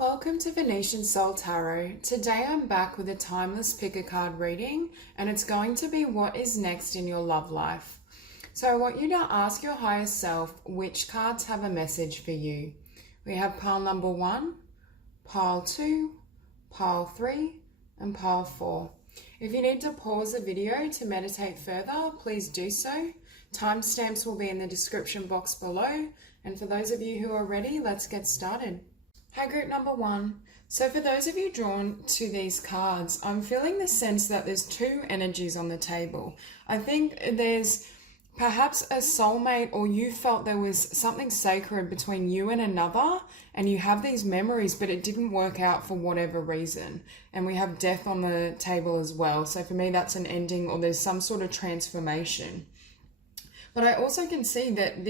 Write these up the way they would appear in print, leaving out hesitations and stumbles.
Welcome to Venusian Soul Tarot. Today I'm back with a timeless pick a card reading, and it's going to be what is next in your love life. So I want you to ask your higher self which cards have a message for you. We have pile number 1, pile 2, pile 3, and pile 4. If you need to pause the video to meditate further, please do so. Timestamps will be in the description box below. And for those of you who are ready, let's get started. Hey group number 1. So for those of you drawn to these cards, I'm feeling the sense that there's two energies on the table. I think there's perhaps a soulmate, or you felt there was something sacred between you and another, and you have these memories, but it didn't work out for whatever reason. And we have death on the table as well. So for me, that's an ending, or there's some sort of transformation. But I also can see that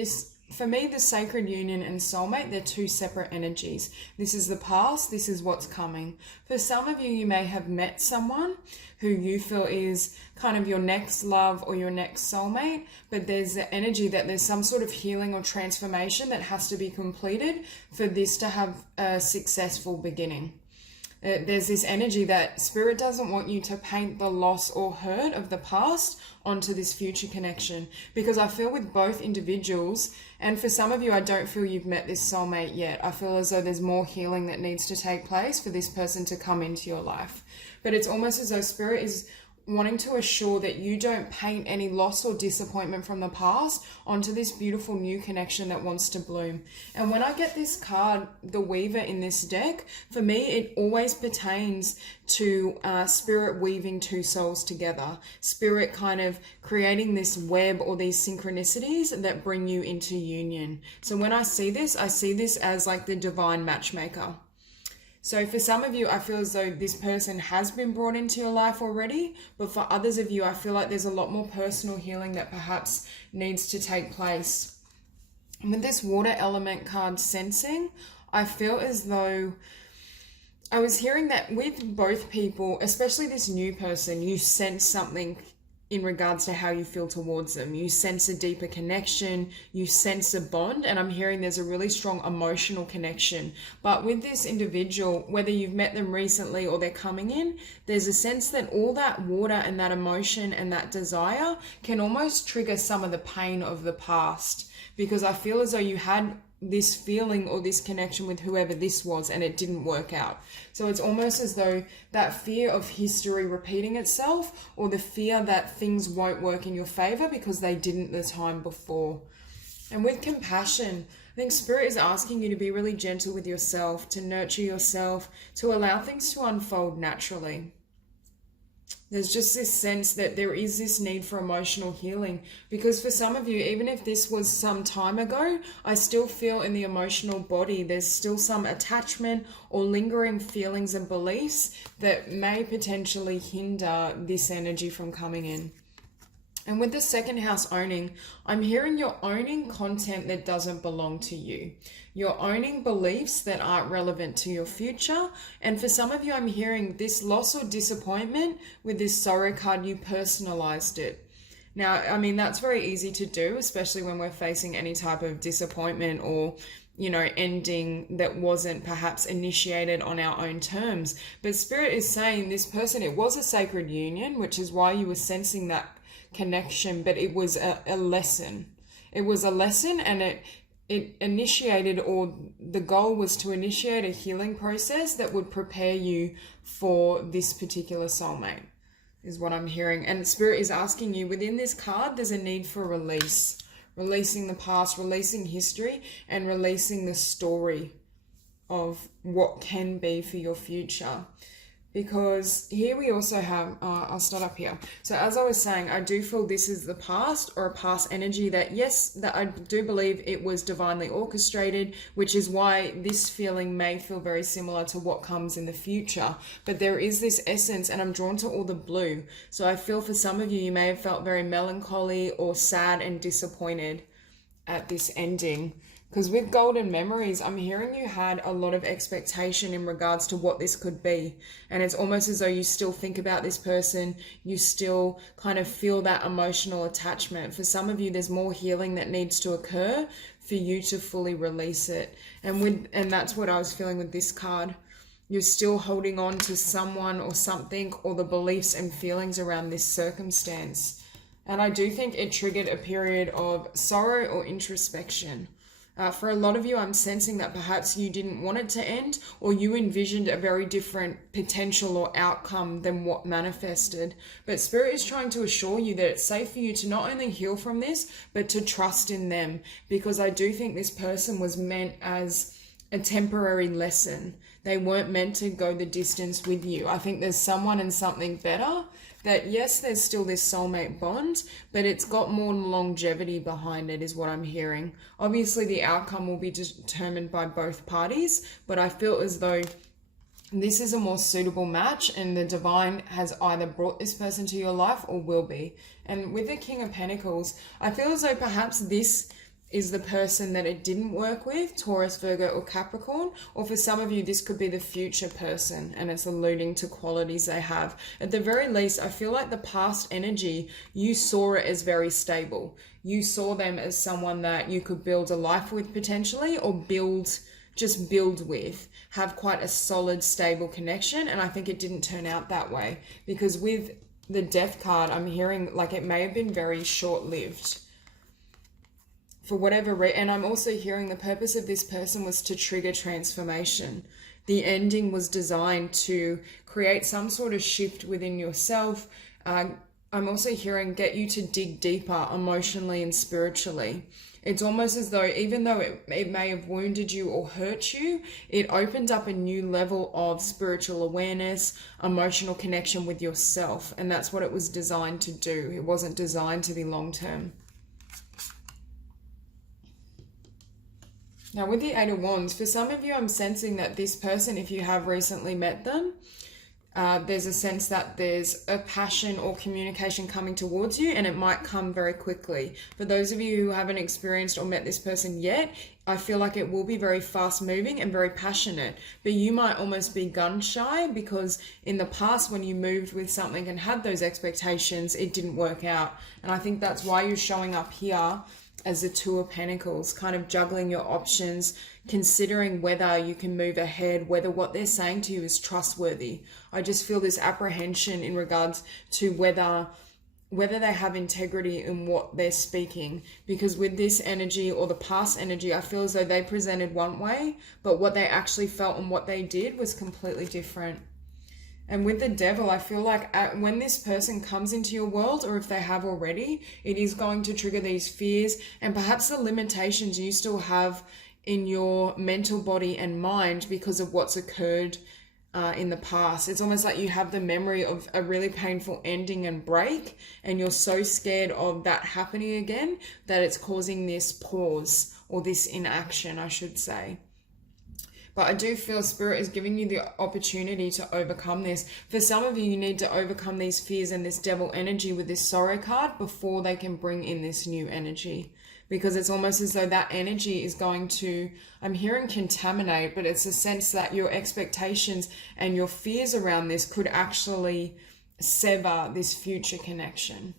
for me, the sacred union and soulmate, they're two separate energies. This is the past, this is what's coming. For some of you, you may have met someone who you feel is kind of your next love or your next soulmate, but there's the energy that there's some sort of healing or transformation that has to be completed for this to have a successful beginning. There's this energy that Spirit doesn't want you to paint the loss or hurt of the past onto this future connection, because I feel with both individuals, and for some of you, I don't feel you've met this soulmate yet. I feel as though there's more healing that needs to take place for this person to come into your life. But it's almost as though Spirit is wanting to assure that you don't paint any loss or disappointment from the past onto this beautiful new connection that wants to bloom. And when I get this card, the Weaver, in this deck, for me, it always pertains to Spirit weaving two souls together. Spirit kind of creating this web or these synchronicities that bring you into union. So when I see this as like the divine matchmaker. So for some of you, I feel as though this person has been brought into your life already, but for others of you, I feel like there's a lot more personal healing that perhaps needs to take place. And with this water element card, sensing, I feel as though I was hearing that with both people, especially this new person, you sense something in regards to how you feel towards them. You sense a deeper connection, you sense a bond, and I'm hearing there's a really strong emotional connection. But with this individual, whether you've met them recently or they're coming in, there's a sense that all that water and that emotion and that desire can almost trigger some of the pain of the past, because I feel as though you had this feeling or this connection with whoever this was and it didn't work out. So it's almost as though that fear of history repeating itself, or the fear that things won't work in your favor because they didn't the time before. And with compassion, I think Spirit is asking you to be really gentle with yourself, to nurture yourself, to allow things to unfold naturally. There's just this sense that there is this need for emotional healing, because for some of you, even if this was some time ago, I still feel in the emotional body there's still some attachment or lingering feelings and beliefs that may potentially hinder this energy from coming in. And with the second house owning, I'm hearing you're owning content that doesn't belong to you. You're owning beliefs that aren't relevant to your future. And for some of you, I'm hearing this loss or disappointment with this sorrow card, you personalized it. Now, I mean, that's very easy to do, especially when we're facing any type of disappointment or, ending that wasn't perhaps initiated on our own terms. But Spirit is saying this person, it was a sacred union, which is why you were sensing that connection, but it was a lesson. It was a lesson, and it initiated, or the goal was to initiate a healing process that would prepare you for this particular soulmate, is what I'm hearing. And Spirit is asking you, within this card, there's a need for release. Releasing the past, releasing history, and releasing the story of what can be for your future. Because here we also have, I'll start up here. So as I was saying, I do feel this is the past, or a past energy that, yes, that I do believe it was divinely orchestrated, which is why this feeling may feel very similar to what comes in the future. But there is this essence, and I'm drawn to all the blue. So I feel for some of you, you may have felt very melancholy or sad and disappointed at this ending. Because with golden memories, I'm hearing you had a lot of expectation in regards to what this could be. And it's almost as though you still think about this person, you still kind of feel that emotional attachment. For some of you, there's more healing that needs to occur for you to fully release it. And that's what I was feeling with this card. You're still holding on to someone or something, or the beliefs and feelings around this circumstance. And I do think it triggered a period of sorrow or introspection. For a lot of you, I'm sensing that perhaps you didn't want it to end, or you envisioned a very different potential or outcome than what manifested. But Spirit is trying to assure you that it's safe for you to not only heal from this, but to trust in them. Because I do think this person was meant as a temporary lesson. They weren't meant to go the distance with you. I think there's someone and something better. That yes, there's still this soulmate bond, but it's got more longevity behind it, is what I'm hearing. Obviously, the outcome will be determined by both parties, but I feel as though this is a more suitable match, and the divine has either brought this person to your life or will be. And with the King of Pentacles, I feel as though perhaps this is the person that it didn't work with, Taurus, Virgo, or Capricorn. Or for some of you, this could be the future person, and it's alluding to qualities they have. At the very least, I feel like the past energy, you saw it as very stable. You saw them as someone that you could build a life with potentially, or just build with, have quite a solid, stable connection. And I think it didn't turn out that way, because with the Death card, I'm hearing like it may have been very short-lived. For whatever reason, and I'm also hearing the purpose of this person was to trigger transformation. The ending was designed to create some sort of shift within yourself. I'm also hearing get you to dig deeper emotionally and spiritually. It's almost as though even though it may have wounded you or hurt you, it opened up a new level of spiritual awareness, emotional connection with yourself. And that's what it was designed to do. It wasn't designed to be long-term. Now with the Eight of Wands, for some of you, I'm sensing that this person, if you have recently met them, there's a sense that there's a passion or communication coming towards you, and it might come very quickly. For those of you who haven't experienced or met this person yet, I feel like it will be very fast moving and very passionate, but you might almost be gun shy because in the past when you moved with something and had those expectations, it didn't work out. And I think that's why you're showing up here as the Two of Pentacles, kind of juggling your options, considering whether you can move ahead, whether what they're saying to you is trustworthy. I just feel this apprehension in regards to whether they have integrity in what they're speaking. Because with this energy or the past energy, I feel as though they presented one way, but what they actually felt and what they did was completely different. And with the Devil, I feel like when this person comes into your world, or if they have already, it is going to trigger these fears and perhaps the limitations you still have in your mental body and mind because of what's occurred in the past. It's almost like you have the memory of a really painful ending and break, and you're so scared of that happening again that it's causing this pause, or this inaction, I should say. But I do feel Spirit is giving you the opportunity to overcome this. For some of you, you need to overcome these fears and this Devil energy with this Sorrow card before they can bring in this new energy. Because it's almost as though that energy is going to, I'm hearing contaminate, but it's a sense that your expectations and your fears around this could actually sever this future connection.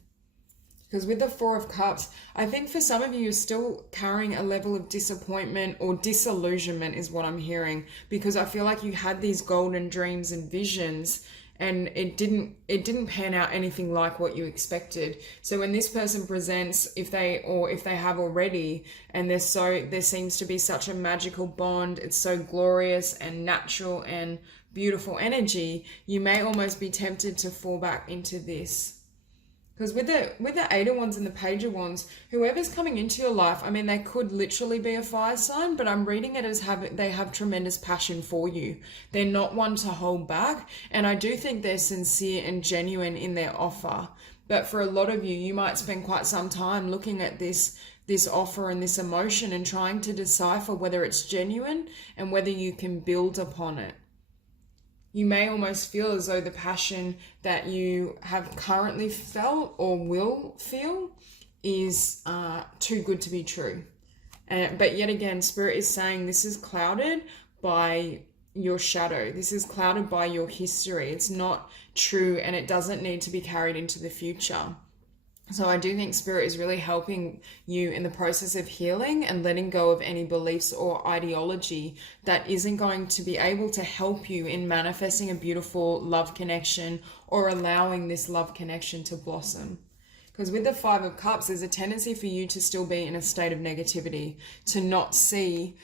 Because with the Four of Cups, I think for some of you, you're still carrying a level of disappointment or disillusionment is what I'm hearing. Because I feel like you had these golden dreams and visions, and it didn't pan out anything like what you expected. So when this person presents, if they have already, and there seems to be such a magical bond, it's so glorious and natural and beautiful energy, you may almost be tempted to fall back into this. Because with the Eight of Wands and the Page of Wands, whoever's coming into your life, I mean, they could literally be a fire sign, but I'm reading it as they have tremendous passion for you. They're not one to hold back, and I do think they're sincere and genuine in their offer. But for a lot of you, you might spend quite some time looking at this offer and this emotion and trying to decipher whether it's genuine and whether you can build upon it. You may almost feel as though the passion that you have currently felt or will feel is too good to be true. But yet again, Spirit is saying this is clouded by your shadow. This is clouded by your history. It's not true, and it doesn't need to be carried into the future. So I do think Spirit is really helping you in the process of healing and letting go of any beliefs or ideology that isn't going to be able to help you in manifesting a beautiful love connection or allowing this love connection to blossom. Because with the Five of Cups, there's a tendency for you to still be in a state of negativity, to not see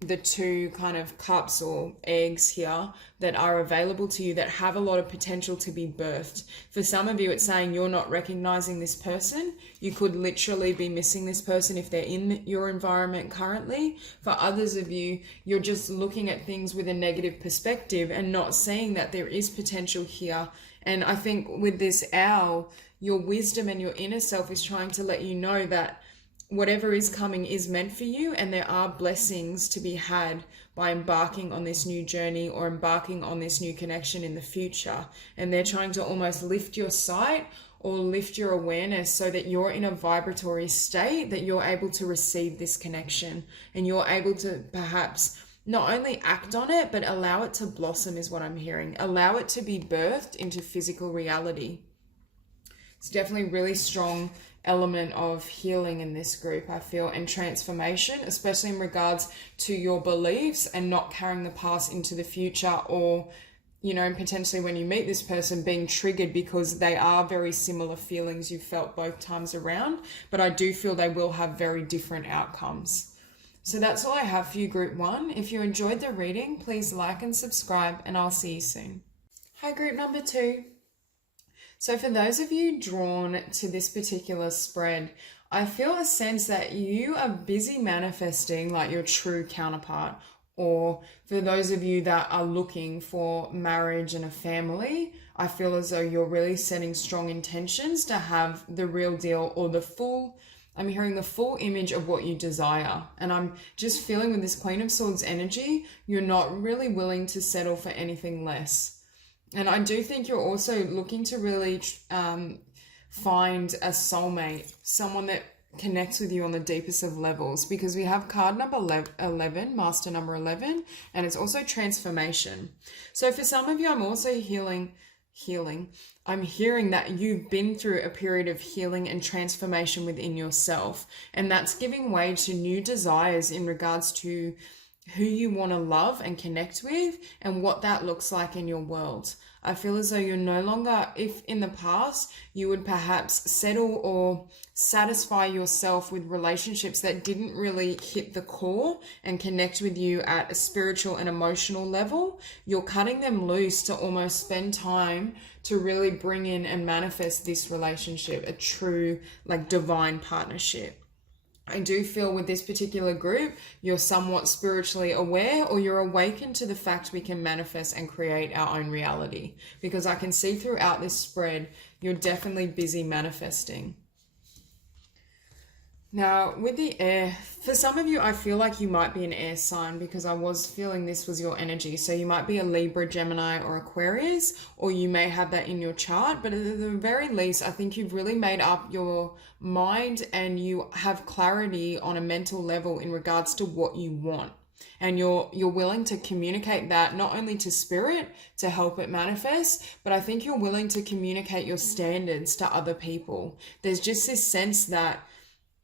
the two kind of cups or eggs here that are available to you that have a lot of potential to be birthed. For some of you, it's saying you're not recognizing this person. You could literally be missing this person if they're in your environment currently. For others of you, you're just looking at things with a negative perspective and not seeing that there is potential here. And I think with this owl, your wisdom and your inner self is trying to let you know that whatever is coming is meant for you, and there are blessings to be had by embarking on this new journey or embarking on this new connection in the future. And they're trying to almost lift your sight or lift your awareness so that you're in a vibratory state, that you're able to receive this connection and you're able to perhaps not only act on it, but allow it to blossom is what I'm hearing. Allow it to be birthed into physical reality. It's definitely really strong element of healing in this group, I feel, and transformation, especially in regards to your beliefs and not carrying the past into the future, or, you know, potentially when you meet this person being triggered because they are very similar feelings you felt both times around, but I do feel they will have very different outcomes. So that's all I have for you, Group 1. If you enjoyed the reading, please like and subscribe, and I'll see you soon. Hi, Group number 2. So for those of you drawn to this particular spread, I feel a sense that you are busy manifesting like your true counterpart. Or for those of you that are looking for marriage and a family, I feel as though you're really setting strong intentions to have the real deal or I'm hearing the full image of what you desire. And I'm just feeling with this Queen of Swords energy, you're not really willing to settle for anything less. And I do think you're also looking to really find a soulmate, someone that connects with you on the deepest of levels, because we have card number 11, master number 11, and it's also transformation. So for some of you, I'm also healing. I'm hearing that you've been through a period of healing and transformation within yourself, and that's giving way to new desires in regards to who you want to love and connect with and what that looks like in your world. I feel as though you're no longer, if in the past you would perhaps settle or satisfy yourself with relationships that didn't really hit the core and connect with you at a spiritual and emotional level, you're cutting them loose to almost spend time to really bring in and manifest this relationship, a true like divine partnership. I do feel with this particular group, you're somewhat spiritually aware, or you're awakened to the fact we can manifest and create our own reality. Because I can see throughout this spread, you're definitely busy manifesting. Now, with the air, for some of you, I feel like you might be an air sign, because I was feeling this was your energy. So you might be a Libra, Gemini, or Aquarius, or you may have that in your chart. But at the very least, I think you've really made up your mind and you have clarity on a mental level in regards to what you want. And you're willing to communicate that not only to spirit to help it manifest, but I think you're willing to communicate your standards to other people. There's just this sense that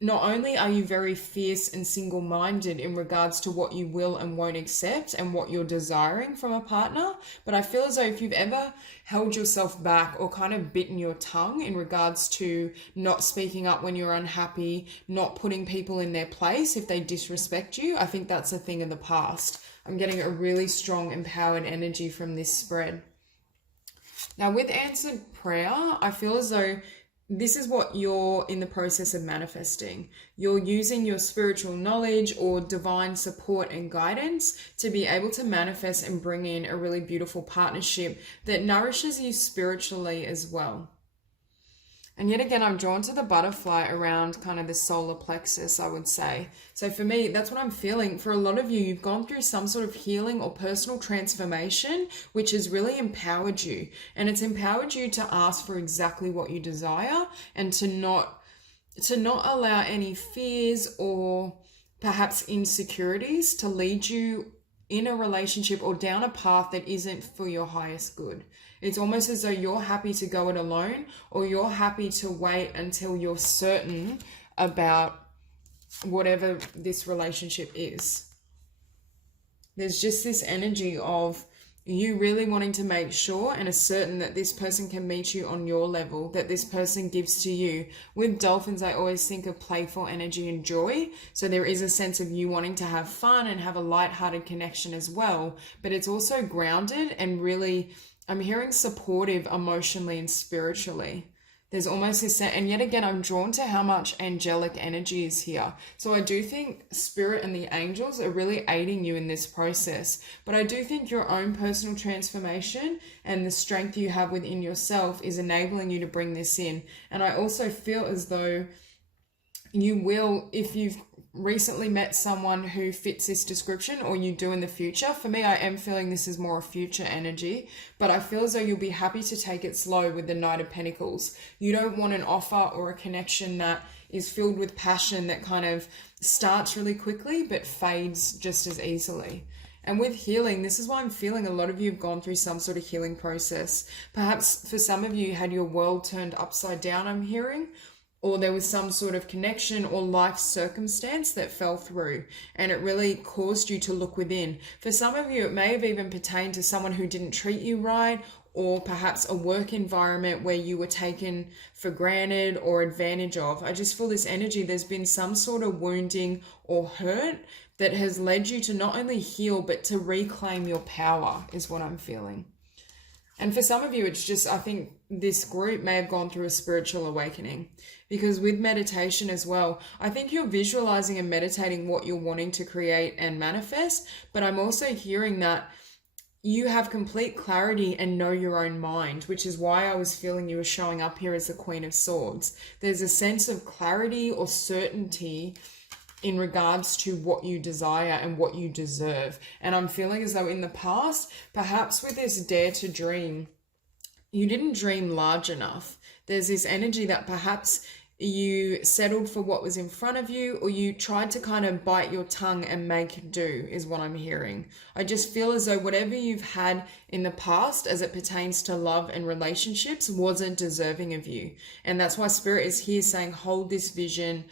not only are you very fierce and single-minded in regards to what you will and won't accept and what you're desiring from a partner, but I feel as though if you've ever held yourself back or kind of bitten your tongue in regards to not speaking up when you're unhappy, not putting people in their place if they disrespect you, I think that's a thing of the past. I'm getting a really strong, empowered energy from this spread. Now, with answered prayer, I feel as though this is what you're in the process of manifesting. You're using your spiritual knowledge or divine support and guidance to be able to manifest and bring in a really beautiful partnership that nourishes you spiritually as well. And yet again, I'm drawn to the butterfly around kind of the solar plexus, I would say. So for me, that's what I'm feeling. For a lot of you, you've gone through some sort of healing or personal transformation, which has really empowered you. And it's empowered you to ask for exactly what you desire and to not allow any fears or perhaps insecurities to lead you in a relationship or down a path that isn't for your highest good. It's almost as though you're happy to go it alone, or you're happy to wait until you're certain about whatever this relationship is. There's just this energy of you really wanting to make sure and are certain that this person can meet you on your level, that this person gives to you. With dolphins, I always think of playful energy and joy. So there is a sense of you wanting to have fun and have a lighthearted connection as well. But it's also grounded and really, I'm hearing supportive emotionally and spiritually. There's almost this, and yet again, I'm drawn to how much angelic energy is here. So I do think spirit and the angels are really aiding you in this process. But I do think your own personal transformation and the strength you have within yourself is enabling you to bring this in. And I also feel as though you will, if you've recently met someone who fits this description, or you do in the future. For me, I am feeling this is more a future energy, but I feel as though you'll be happy to take it slow with the Knight of Pentacles. You don't want an offer or a connection that is filled with passion that kind of starts really quickly but fades just as easily. And with healing, this is why I'm feeling a lot of you have gone through some sort of healing process. Perhaps for some of you had your world turned upside down, I'm hearing, or there was some sort of connection or life circumstance that fell through and it really caused you to look within. For some of you, it may have even pertained to someone who didn't treat you right, or perhaps a work environment where you were taken for granted or advantage of. I just feel this energy, there's been some sort of wounding or hurt that has led you to not only heal, but to reclaim your power is what I'm feeling. And for some of you, it's just, I think this group may have gone through a spiritual awakening, because with meditation as well, I think you're visualizing and meditating what you're wanting to create and manifest. But I'm also hearing that you have complete clarity and know your own mind, which is why I was feeling you were showing up here as the Queen of Swords. There's a sense of clarity or certainty in regards to what you desire and what you deserve. And I'm feeling as though in the past, perhaps with this dare to dream, you didn't dream large enough. There's this energy that perhaps you settled for what was in front of you, or you tried to kind of bite your tongue and make do, is what I'm hearing. I just feel as though whatever you've had in the past as it pertains to love and relationships wasn't deserving of you. And that's why Spirit is here saying, hold this vision,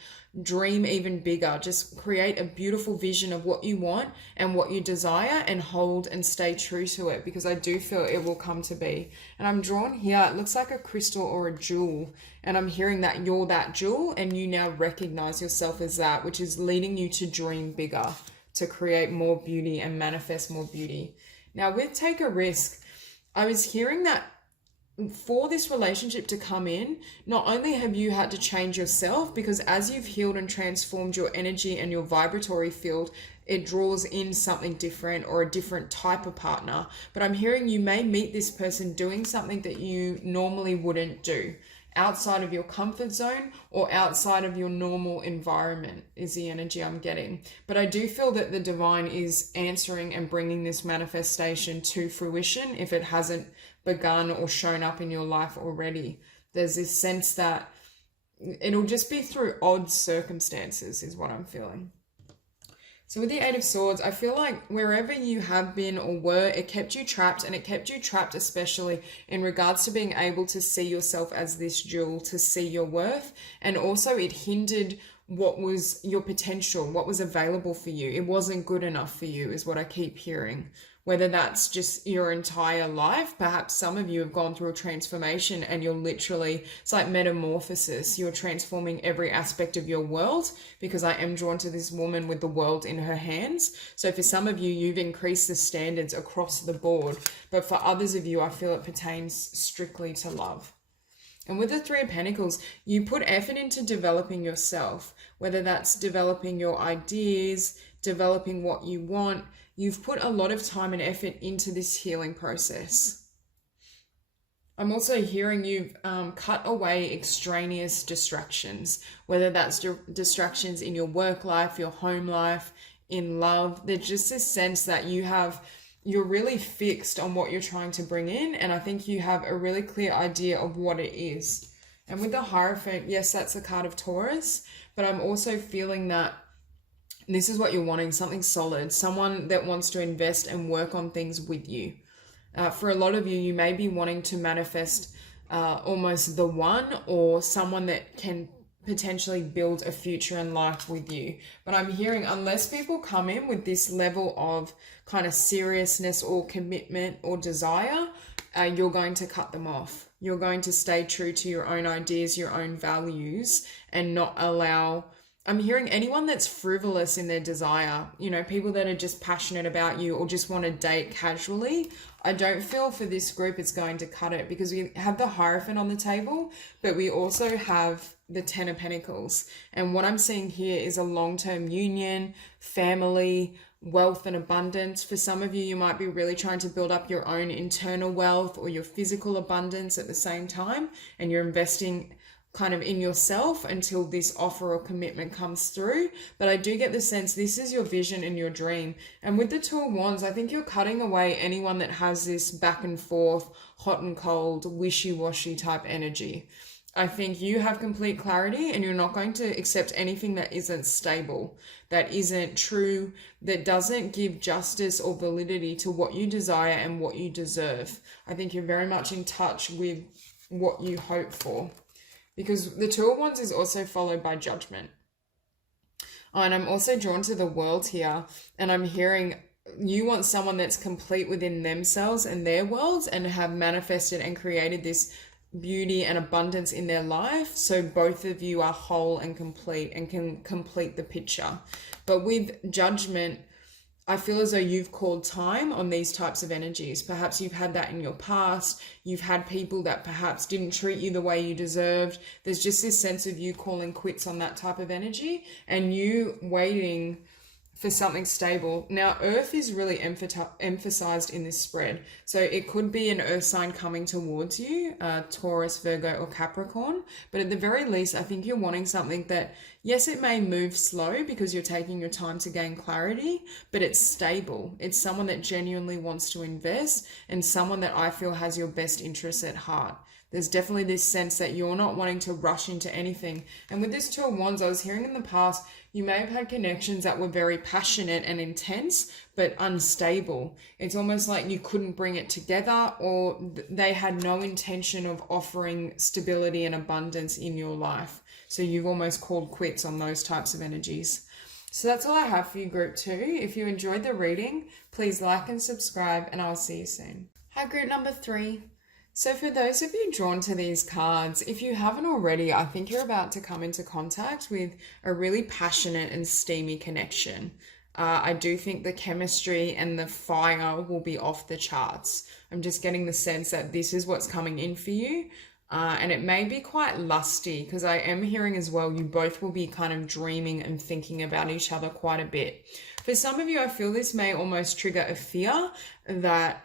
dream even bigger, just create a beautiful vision of what you want and what you desire, and hold and stay true to it, because I do feel it will come to be. And I'm drawn here, it looks like a crystal or a jewel, and I'm hearing that you're that jewel and you now recognize yourself as that, which is leading you to dream bigger, to create more beauty and manifest more beauty. Now with Take a Risk, I was hearing that for this relationship to come in, not only have you had to change yourself, because as you've healed and transformed your energy and your vibratory field, it draws in something different or a different type of partner, but I'm hearing you may meet this person doing something that you normally wouldn't do, outside of your comfort zone or outside of your normal environment is the energy I'm getting. But I do feel that the divine is answering and bringing this manifestation to fruition if it hasn't begun or shown up in your life already. There's this sense that it'll just be through odd circumstances is what I'm feeling. So with the Eight of Swords, I feel like wherever you have been or were, it kept you trapped, and it kept you trapped especially in regards to being able to see yourself as this jewel, to see your worth, and also it hindered what was your potential, what was available for you. It wasn't good enough for you is what I keep hearing. Whether that's just your entire life, perhaps some of you have gone through a transformation and you're literally, it's like metamorphosis. You're transforming every aspect of your world, because I am drawn to this woman with the world in her hands. So for some of you, you've increased the standards across the board. But for others of you, I feel it pertains strictly to love. And with the Three of Pentacles, you put effort into developing yourself, whether that's developing your ideas, developing what you want. You've put a lot of time and effort into this healing process. I'm also hearing you've cut away extraneous distractions, whether that's distractions in your work life, your home life, in love. There's just this sense that you're really fixed on what you're trying to bring in, and I think you have a really clear idea of what it is. And with the Hierophant, yes, that's a card of Taurus, but I'm also feeling that This is what you're wanting, something solid, someone that wants to invest and work on things with you. For a lot of you, you may be wanting to manifest almost the one, or someone that can potentially build a future in life with you. But I'm hearing, unless people come in with this level of kind of seriousness or commitment or desire, you're going to cut them off. You're going to stay true to your own ideas, your own values, and not allow... I'm hearing anyone that's frivolous in their desire, people that are just passionate about you or just want to date casually. I don't feel for this group it's going to cut it, because we have the Hierophant on the table, but we also have the Ten of Pentacles. And what I'm seeing here is a long-term union, family, wealth and abundance. For some of you, you might be really trying to build up your own internal wealth or your physical abundance at the same time, and you're investing kind of in yourself until this offer or commitment comes through. But I do get the sense this is your vision and your dream. And with the Two of Wands, I think you're cutting away anyone that has this back and forth, hot and cold, wishy-washy type energy. I think you have complete clarity, and you're not going to accept anything that isn't stable, that isn't true, that doesn't give justice or validity to what you desire and what you deserve. I think you're very much in touch with what you hope for, because the Two of Wands is also followed by Judgment. And I'm also drawn to the World here, and I'm hearing you want someone that's complete within themselves and their worlds, and have manifested and created this beauty and abundance in their life, so both of you are whole and complete and can complete the picture. But with Judgment, I feel as though you've called time on these types of energies. Perhaps you've had that in your past. You've had people that perhaps didn't treat you the way you deserved. There's just this sense of you calling quits on that type of energy, and you waiting for something stable. Now, Earth is really emphasized in this spread. So it could be an Earth sign coming towards you, Taurus, Virgo, or Capricorn. But at the very least, I think you're wanting something that, yes, it may move slow because you're taking your time to gain clarity, but it's stable. It's someone that genuinely wants to invest, and someone that I feel has your best interests at heart. There's definitely this sense that you're not wanting to rush into anything. And with this Two of Wands, I was hearing in the past, you may have had connections that were very passionate and intense, but unstable. It's almost like you couldn't bring it together, or they had no intention of offering stability and abundance in your life. So you've almost called quits on those types of energies. So that's all I have for you, Group 2. If you enjoyed the reading, please like and subscribe, and I'll see you soon. Hi, Group number 3. So for those of you drawn to these cards, if you haven't already, I think you're about to come into contact with a really passionate and steamy connection. I do think the chemistry and the fire will be off the charts. I'm just getting the sense that this is what's coming in for you. And it may be quite lusty, because I am hearing as well, you both will be kind of dreaming and thinking about each other quite a bit. For some of you, I feel this may almost trigger a fear that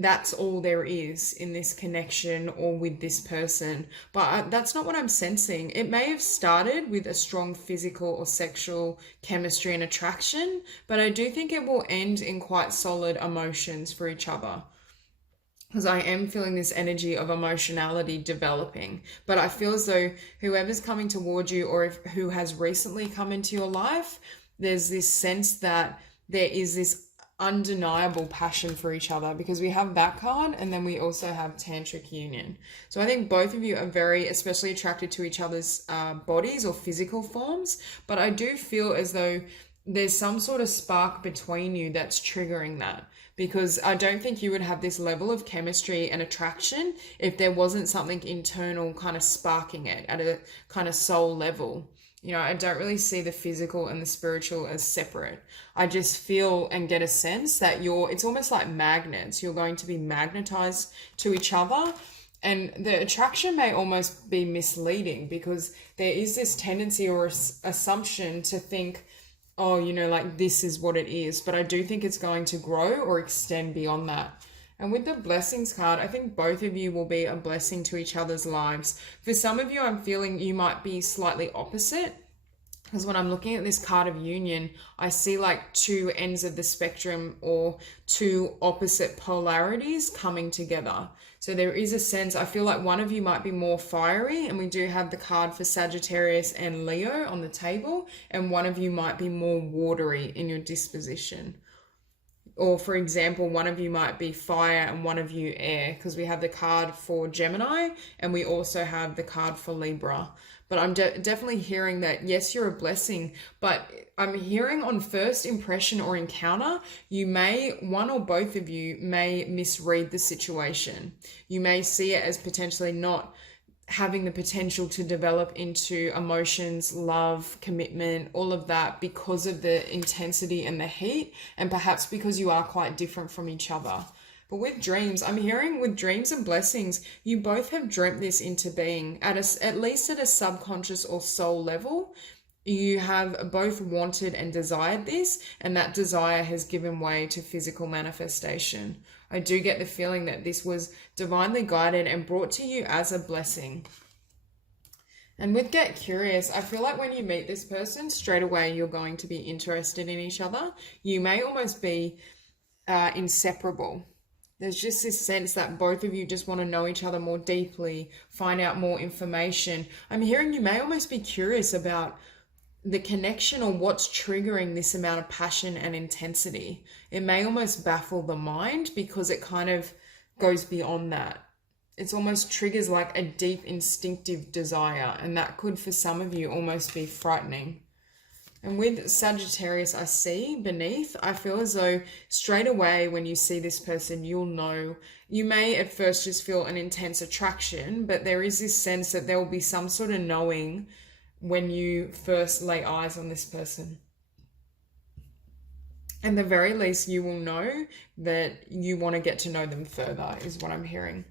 that's all there is in this connection or with this person. But that's not what I'm sensing. It may have started with a strong physical or sexual chemistry and attraction, but I do think it will end in quite solid emotions for each other, because I am feeling this energy of emotionality developing. But I feel as though whoever's coming towards you, or who has recently come into your life, there's this sense that there is this undeniable passion for each other, because we have that card, and then we also have tantric union. So I think both of you are very especially attracted to each other's bodies or physical forms, but I do feel as though there's some sort of spark between you that's triggering that, because I don't think you would have this level of chemistry and attraction if there wasn't something internal kind of sparking it at a kind of soul level. I don't really see the physical and the spiritual as separate. I just feel and get a sense that it's almost like magnets. You're going to be magnetized to each other, and the attraction may almost be misleading, because there is this tendency or assumption to think, oh, like this is what it is. But I do think it's going to grow or extend beyond that. And with the blessings card, I think both of you will be a blessing to each other's lives. For some of you, I'm feeling you might be slightly opposite. Because when I'm looking at this card of union, I see like two ends of the spectrum or two opposite polarities coming together. So there is a sense, I feel like one of you might be more fiery, and we do have the card for Sagittarius and Leo on the table, and one of you might be more watery in your disposition. Or for example, one of you might be fire and one of you air, because we have the card for Gemini and we also have the card for Libra. But I'm definitely hearing that, yes, you're a blessing, but I'm hearing on first impression or encounter, one or both of you may misread the situation. You may see it as potentially not having the potential to develop into emotions, love, commitment, all of that because of the intensity and the heat, and perhaps because you are quite different from each other. But with dreams, I'm hearing with dreams and blessings, you both have dreamt this into being at least at a subconscious or soul level. You have both wanted and desired this, and that desire has given way to physical manifestation. I do get the feeling that this was divinely guided and brought to you as a blessing. And with Get Curious, I feel like when you meet this person, straight away you're going to be interested in each other. You may almost be inseparable. There's just this sense that both of you just want to know each other more deeply, find out more information. I'm hearing you may almost be curious about the connection or what's triggering this amount of passion and intensity. It may almost baffle the mind because it kind of goes beyond that. It's almost triggers like a deep instinctive desire, and that could for some of you almost be frightening. And with Sagittarius, I see beneath, I feel as though straight away when you see this person, you'll know. You may at first just feel an intense attraction, but there is this sense that there will be some sort of knowing when you first lay eyes on this person. At the very least, you will know that you want to get to know them further, is what I'm hearing.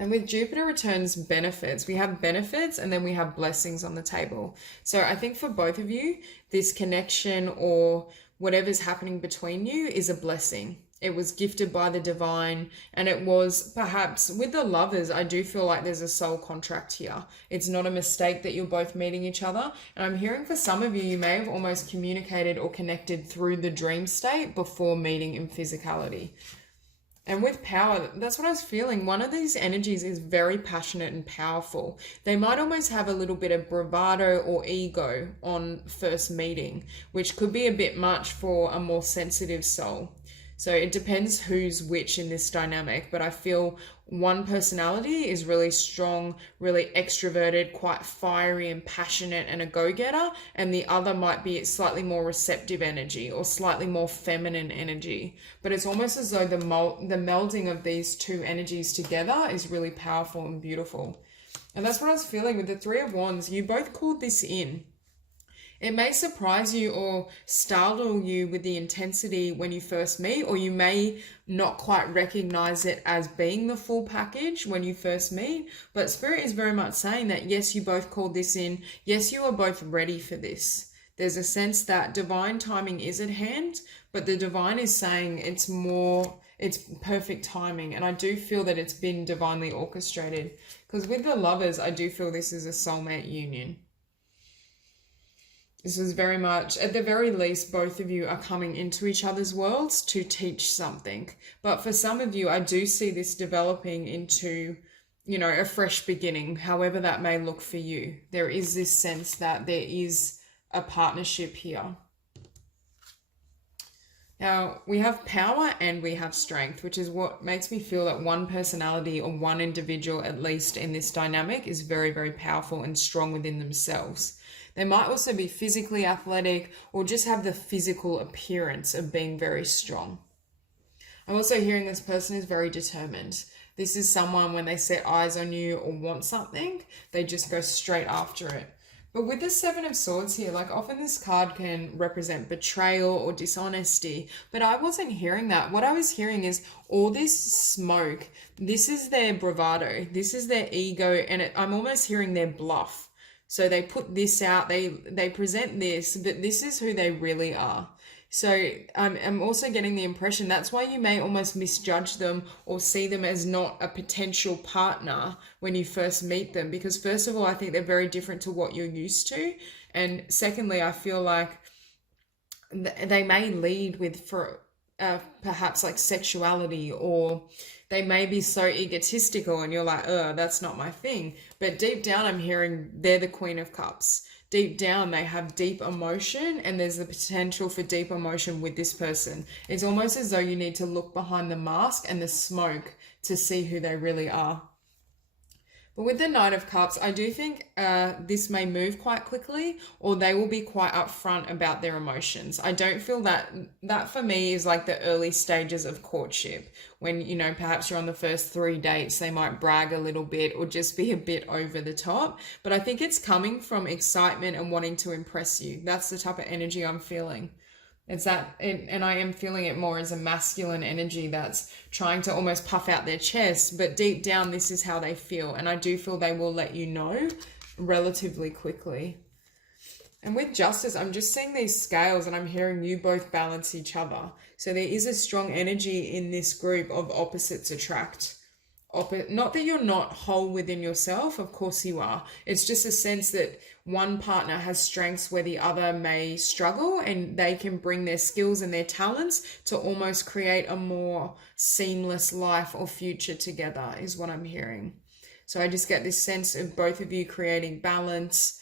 And with Jupiter returns benefits, we have benefits and then we have blessings on the table. So I think for both of you, this connection or whatever's happening between you is a blessing. It was gifted by the divine, and it was perhaps with the lovers, I do feel like there's a soul contract here. It's not a mistake that you're both meeting each other. And I'm hearing for some of you, you may have almost communicated or connected through the dream state before meeting in physicality. And with power, that's what I was feeling. One of these energies is very passionate and powerful. They might almost have a little bit of bravado or ego on first meeting, which could be a bit much for a more sensitive soul. So it depends who's which in this dynamic, but I feel one personality is really strong, really extroverted, quite fiery and passionate and a go-getter, and the other might be slightly more receptive energy or slightly more feminine energy. But it's almost as though the melding of these two energies together is really powerful and beautiful. And that's what I was feeling with the Three of Wands. You both called this in. It may surprise you or startle you with the intensity when you first meet, or you may not quite recognize it as being the full package when you first meet. But Spirit is very much saying that, yes, you both called this in. Yes, you are both ready for this. There's a sense that divine timing is at hand, but the divine is saying it's perfect timing. And I do feel that it's been divinely orchestrated, because with the lovers, I do feel this is a soulmate union. This is very much, at the very least, both of you are coming into each other's worlds to teach something. But for some of you, I do see this developing into, a fresh beginning, however that may look for you. There is this sense that there is a partnership here. Now, we have power and we have strength, which is what makes me feel that one personality or one individual, at least in this dynamic, is very, very powerful and strong within themselves. They might also be physically athletic or just have the physical appearance of being very strong. I'm also hearing this person is very determined. This is someone, when they set eyes on you or want something, they just go straight after it. But with the Seven of Swords here, like often this card can represent betrayal or dishonesty, but I wasn't hearing that. What I was hearing is all this smoke. This is their bravado. This is their ego, and I'm almost hearing their bluff. So they put this out, they present this, but this is who they really are. So I'm also getting the impression that's why you may almost misjudge them or see them as not a potential partner when you first meet them. Because first of all, I think they're very different to what you're used to. And secondly, I feel like they may lead with for perhaps like sexuality, or they may be so egotistical and you're like, that's not my thing. But deep down, I'm hearing they're the Queen of Cups. Deep down, they have deep emotion, and there's the potential for deep emotion with this person. It's almost as though you need to look behind the mask and the smoke to see who they really are. But with the Knight of Cups, I do think this may move quite quickly, or they will be quite upfront about their emotions. I don't feel that for me is like the early stages of courtship, when, you know, perhaps you're on the first 3 dates, they might brag a little bit or just be a bit over the top. But I think it's coming from excitement and wanting to impress you. That's the type of energy I'm feeling. It's that, and I am feeling it more as a masculine energy that's trying to almost puff out their chest, but deep down, this is how they feel. And I do feel they will let you know relatively quickly. And with Justice, I'm just seeing these scales and I'm hearing you both balance each other. So there is a strong energy in this group of opposites attract. Not that you're not whole within yourself, of course you are. It's just a sense that one partner has strengths where the other may struggle, and they can bring their skills and their talents to almost create a more seamless life or future together, is what I'm hearing. So I just get this sense of both of you creating balance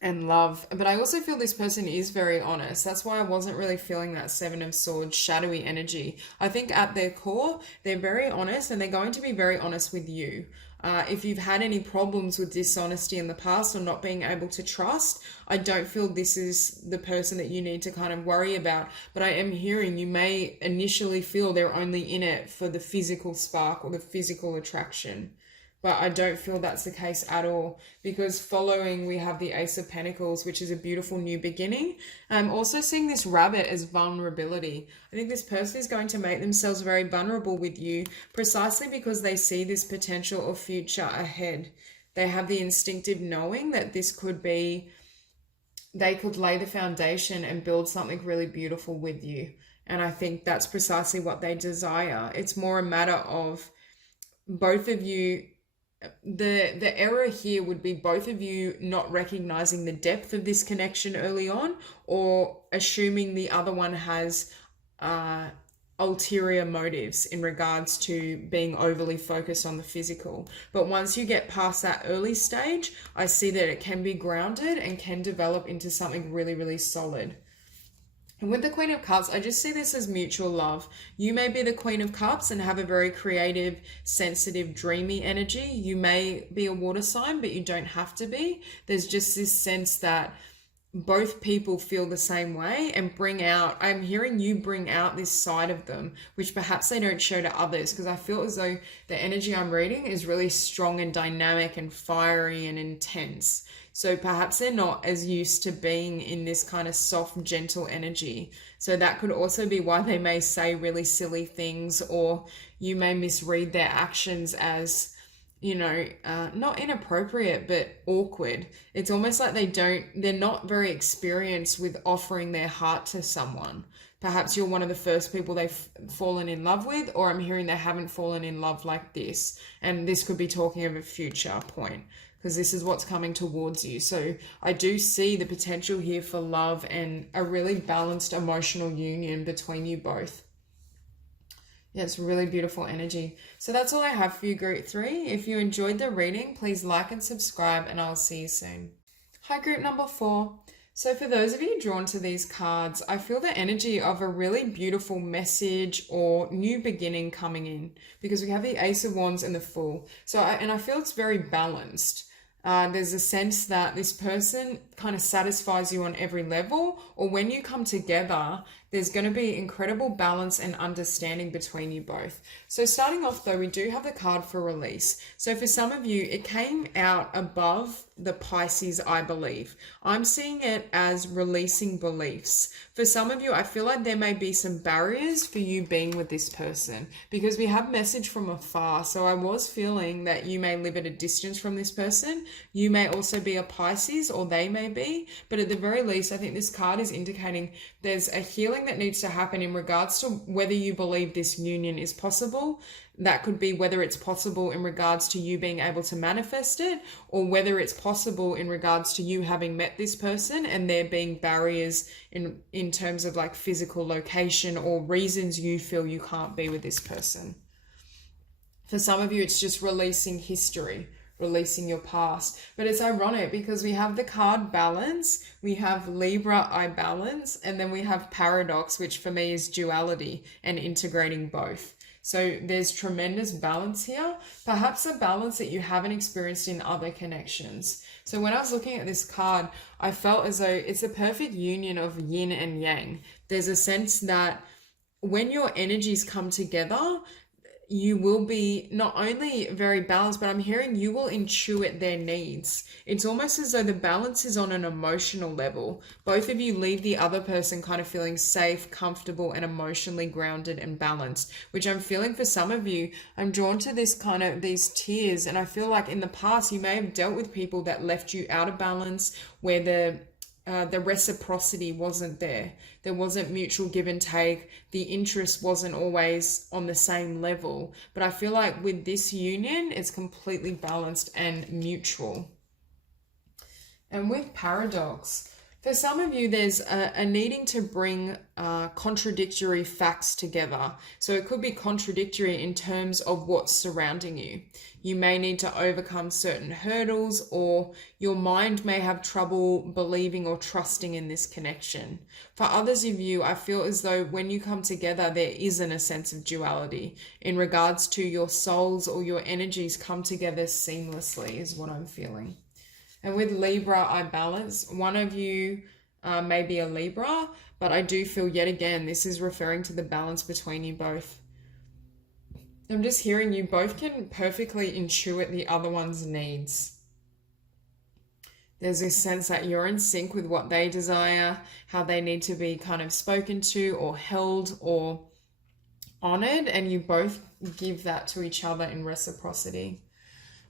and love. But I also feel this person is very honest. That's why I wasn't really feeling that Seven of Swords shadowy energy. I think at their core, they're very honest, and they're going to be very honest with you. If you've had any problems with dishonesty in the past or not being able to trust, I don't feel this is the person that you need to kind of worry about. But I am hearing you may initially feel they're only in it for the physical spark or the physical attraction. But I don't feel that's the case at all, because following we have the Ace of Pentacles, which is a beautiful new beginning. I'm also seeing this rabbit as vulnerability. I think this person is going to make themselves very vulnerable with you precisely because they see this potential or future ahead. They have the instinctive knowing that this could be, they could lay the foundation and build something really beautiful with you. And I think that's precisely what they desire. It's more a matter of both of you. The error here would be both of you not recognizing the depth of this connection early on, or assuming the other one has ulterior motives in regards to being overly focused on the physical. But once you get past that early stage, I see that it can be grounded and can develop into something really, really solid. And with the Queen of Cups, I just see this as mutual love. You may be the Queen of Cups and have a very creative, sensitive, dreamy energy. You may be a water sign, but you don't have to be. There's just this sense that both people feel the same way and bring out, I'm hearing you bring out this side of them, which perhaps they don't show to others, because I feel as though the energy I'm reading is really strong and dynamic and fiery and intense. So perhaps they're not as used to being in this kind of soft, gentle energy. So that could also be why they may say really silly things, or you may misread their actions as, you know, not inappropriate, but awkward. It's almost like they're not very experienced with offering their heart to someone. Perhaps you're one of the first people they've fallen in love with, or I'm hearing they haven't fallen in love like this. And this could be talking of a future point, because this is what's coming towards you. So I do see the potential here for love and a really balanced emotional union between you both. Yeah, it's really beautiful energy. So that's all I have for you, Group 3. If you enjoyed the reading, please like and subscribe, and I'll see you soon. Hi, Group number 4. So for those of you drawn to these cards, I feel the energy of a really beautiful message or new beginning coming in, because we have the Ace of Wands and the Fool. So I feel it's very balanced. There's a sense that this person kind of satisfies you on every level, or when you come together, there's going to be incredible balance and understanding between you both. So starting off though, we do have the card for release. So for some of you, it came out above the Pisces, I believe. I'm seeing it as releasing beliefs. For some of you, I feel like there may be some barriers for you being with this person, because we have message from afar. So I was feeling that you may live at a distance from this person. You may also be a Pisces, or they may be, but at the very least, I think this card is indicating there's a healing that needs to happen in regards to whether you believe this union is possible. That could be whether it's possible in regards to you being able to manifest it, or whether it's possible in regards to you having met this person and there being barriers in terms of like physical location or reasons you feel you can't be with this person. For some of you, it's just releasing history, releasing your past. But it's ironic because we have the card balance, we have Libra, I balance, and then we have paradox, which for me is duality and integrating both. So there's tremendous balance here, perhaps a balance that you haven't experienced in other connections. So when I was looking at this card, I felt as though it's a perfect union of yin and yang. There's a sense that when your energies come together, you will be not only very balanced, but I'm hearing you will intuit their needs. It's almost as though the balance is on an emotional level. Both of you leave the other person kind of feeling safe, comfortable, and emotionally grounded and balanced, which I'm feeling for some of you. I'm drawn to this kind of these tears, and I feel like in the past you may have dealt with people that left you out of balance, where the reciprocity wasn't there. There wasn't mutual give and take. The interest wasn't always on the same level. But I feel like with this union, it's completely balanced and mutual. And with paradox, for some of you, there's a needing to bring contradictory facts together. So it could be contradictory in terms of what's surrounding you. You may need to overcome certain hurdles, or your mind may have trouble believing or trusting in this connection. For others of you, I feel as though when you come together, there isn't a sense of duality in regards to your souls, or your energies come together seamlessly is what I'm feeling. And with Libra, I balance. One of you may be a Libra, but I do feel yet again, this is referring to the balance between you both. I'm just hearing you both can perfectly intuit the other one's needs. There's this sense that you're in sync with what they desire, how they need to be kind of spoken to or held or honored, and you both give that to each other in reciprocity.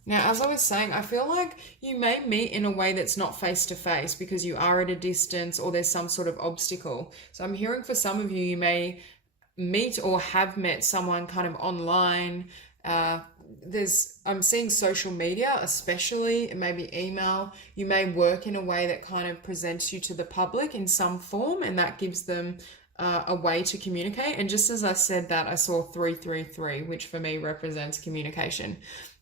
Now, as I was saying, I feel like you may meet in a way that's not face-to-face because you are at a distance or there's some sort of obstacle. So I'm hearing for some of you, you may meet or have met someone kind of online. I'm seeing social media, especially, maybe email. You may work in a way that kind of presents you to the public in some form, and that gives them a way to communicate. And just as I said that, I saw 333, which for me represents communication.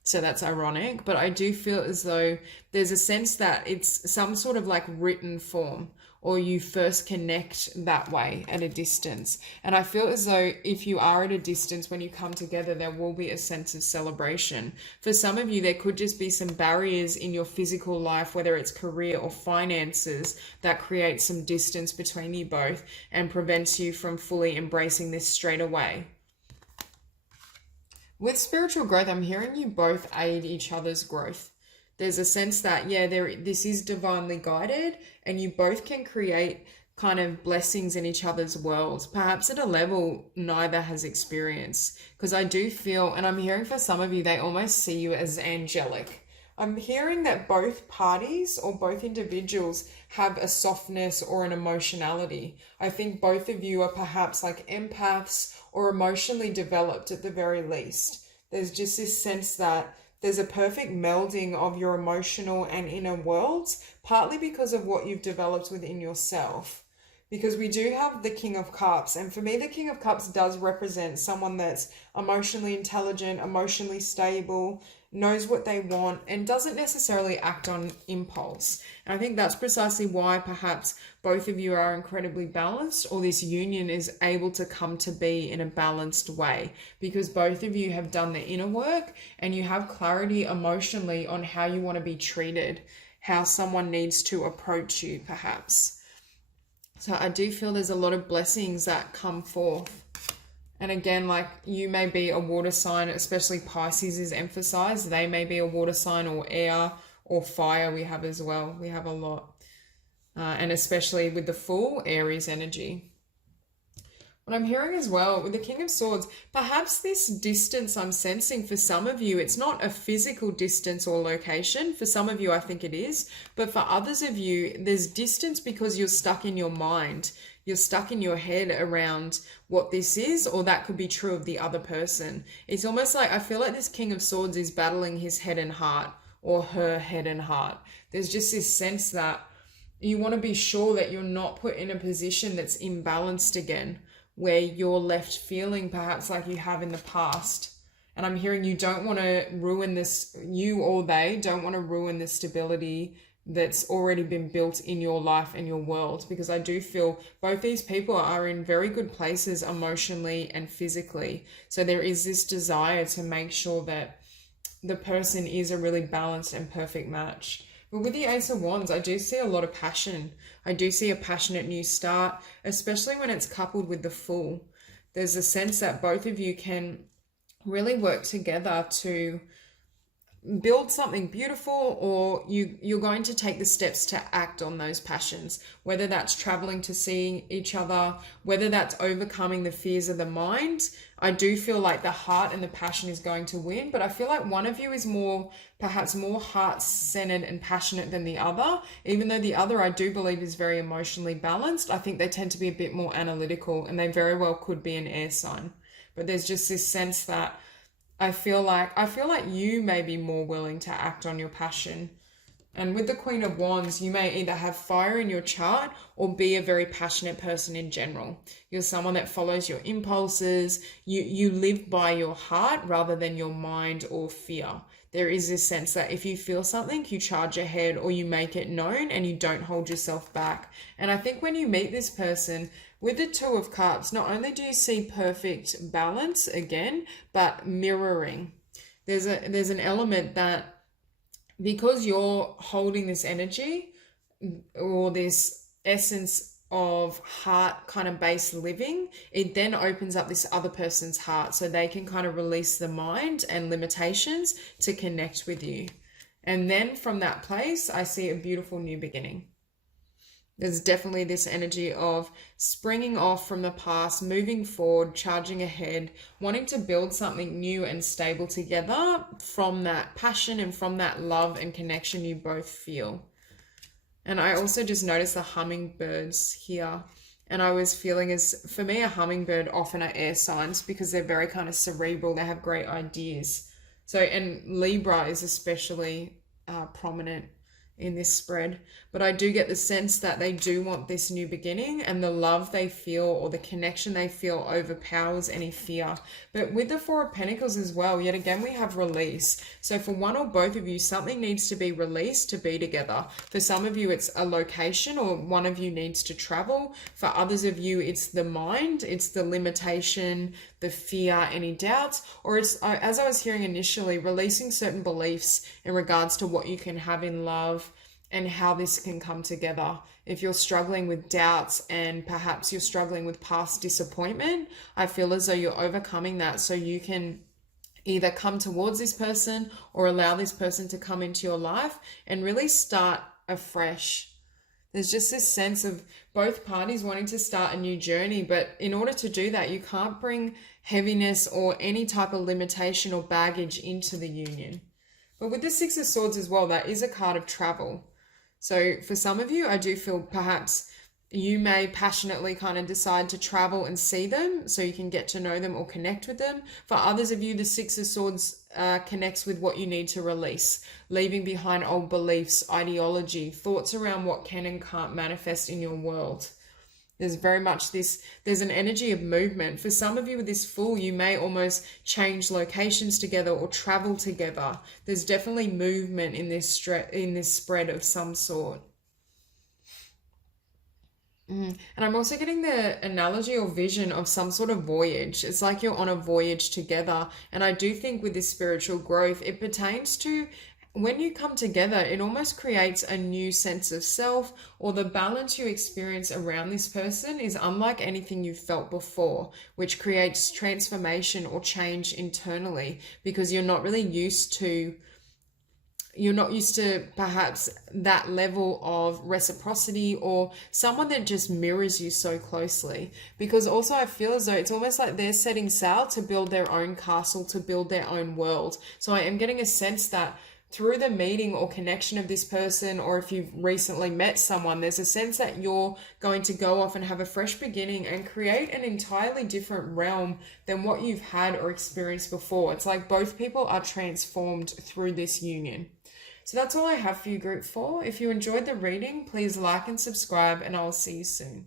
So that's ironic, but I do feel as though there's a sense that it's some sort of like written form, or you first connect that way at a distance. And I feel as though if you are at a distance, when you come together, there will be a sense of celebration. For some of you, there could just be some barriers in your physical life, whether it's career or finances, that create some distance between you both and prevents you from fully embracing this straight away. With spiritual growth, I'm hearing you both aid each other's growth. There's a sense that, this is divinely guided, and you both can create kind of blessings in each other's worlds, perhaps at a level neither has experienced. Because I do feel, and I'm hearing for some of you, they almost see you as angelic. I'm hearing that both parties or both individuals have a softness or an emotionality. I think both of you are perhaps like empaths or emotionally developed at the very least. There's just this sense that there's a perfect melding of your emotional and inner worlds, partly because of what you've developed within yourself. Because we do have the King of Cups, and for me, the King of Cups does represent someone that's emotionally intelligent, emotionally stable, knows what they want, and doesn't necessarily act on impulse. And I think that's precisely why perhaps both of you are incredibly balanced, or this union is able to come to be in a balanced way, because both of you have done the inner work and you have clarity emotionally on how you want to be treated, how someone needs to approach you perhaps. So I do feel there's a lot of blessings that come forth. And again, like you may be a water sign, especially Pisces is emphasized. They may be a water sign, or air or fire we have as well. We have a lot. And especially with the full Aries energy. What I'm hearing as well with the King of Swords, perhaps this distance I'm sensing for some of you, it's not a physical distance or location. For some of you, I think it is. But for others of you, there's distance because you're stuck in your mind. You're stuck in your head around what this is, or that could be true of the other person. It's almost like I feel like this King of Swords is battling his head and heart, or her head and heart. There's just this sense that you want to be sure that you're not put in a position that's imbalanced again, where you're left feeling perhaps like you have in the past. And I'm hearing you don't want to ruin this, you or they don't want to ruin the stability that's already been built in your life and your world, because I do feel both these people are in very good places emotionally and physically. So there is this desire to make sure that the person is a really balanced and perfect match. But with the Ace of Wands, I do see a lot of passion. I do see a passionate new start, especially when it's coupled with the Fool. There's a sense that both of you can really work together to build something beautiful, or you're going to take the steps to act on those passions, whether that's traveling to see each other, whether that's overcoming the fears of the mind. I do feel like the heart and the passion is going to win, but I feel like one of you is perhaps more heart-centered and passionate than the other, even though the other I do believe is very emotionally balanced. I think they tend to be a bit more analytical, and they very well could be an air sign. But there's just this sense that I feel like you may be more willing to act on your passion. And with the Queen of Wands, you may either have fire in your chart or be a very passionate person in general. You're someone that follows your impulses. You live by your heart rather than your mind or fear. There is this sense that if you feel something, you charge ahead, or you make it known and you don't hold yourself back. And I think when you meet this person, with the Two of Cups, not only do you see perfect balance again, but mirroring. There's an element that because you're holding this energy or this essence of heart kind of based living, it then opens up this other person's heart so they can kind of release the mind and limitations to connect with you. And then from that place, I see a beautiful new beginning. There's definitely this energy of springing off from the past, moving forward, charging ahead, wanting to build something new and stable together from that passion and from that love and connection you both feel. And I also just noticed the hummingbirds here. And I was feeling, as for me, a hummingbird often are air signs because they're very kind of cerebral. They have great ideas. So, and Libra is especially prominent in this spread, but I do get the sense that they do want this new beginning, and the love they feel or the connection they feel overpowers any fear. But with the Four of Pentacles as well, yet again we have release. So for one or both of you, something needs to be released to be together. For some of you it's a location, or one of you needs to travel. For others of you it's the mind, it's the limitation, the fear, any doubts, or it's, as I was hearing initially, releasing certain beliefs in regards to what you can have in love and how this can come together. If you're struggling with doubts and perhaps you're struggling with past disappointment, I feel as though you're overcoming that so you can either come towards this person or allow this person to come into your life and really start afresh. There's just this sense of both parties wanting to start a new journey, but in order to do that, you can't bring heaviness or any type of limitation or baggage into the union. But with the Six of Swords as well, that is a card of travel. So for some of you, I do feel perhaps you may passionately kind of decide to travel and see them so you can get to know them or connect with them. For others of you, the Six of Swords connects with what you need to release, leaving behind old beliefs, ideology, thoughts around what can and can't manifest in your world. There's very much this, there's an energy of movement. For some of you with this Fool, you may almost change locations together or travel together. There's definitely movement in this spread of some sort. And I'm also getting the analogy or vision of some sort of voyage. It's like you're on a voyage together. And I do think with this spiritual growth, it pertains to when you come together, it almost creates a new sense of self, or the balance you experience around this person is unlike anything you've felt before, which creates transformation or change internally because you're not really used to you're not used to perhaps that level of reciprocity or someone that just mirrors you so closely. Because also I feel as though it's almost like they're setting sail to build their own castle, to build their own world. So I am getting a sense that through the meeting or connection of this person, or if you've recently met someone, there's a sense that you're going to go off and have a fresh beginning and create an entirely different realm than what you've had or experienced before. It's like both people are transformed through this union. So that's all I have for you, Group 4. If you enjoyed the reading, please like and subscribe, and I'll see you soon.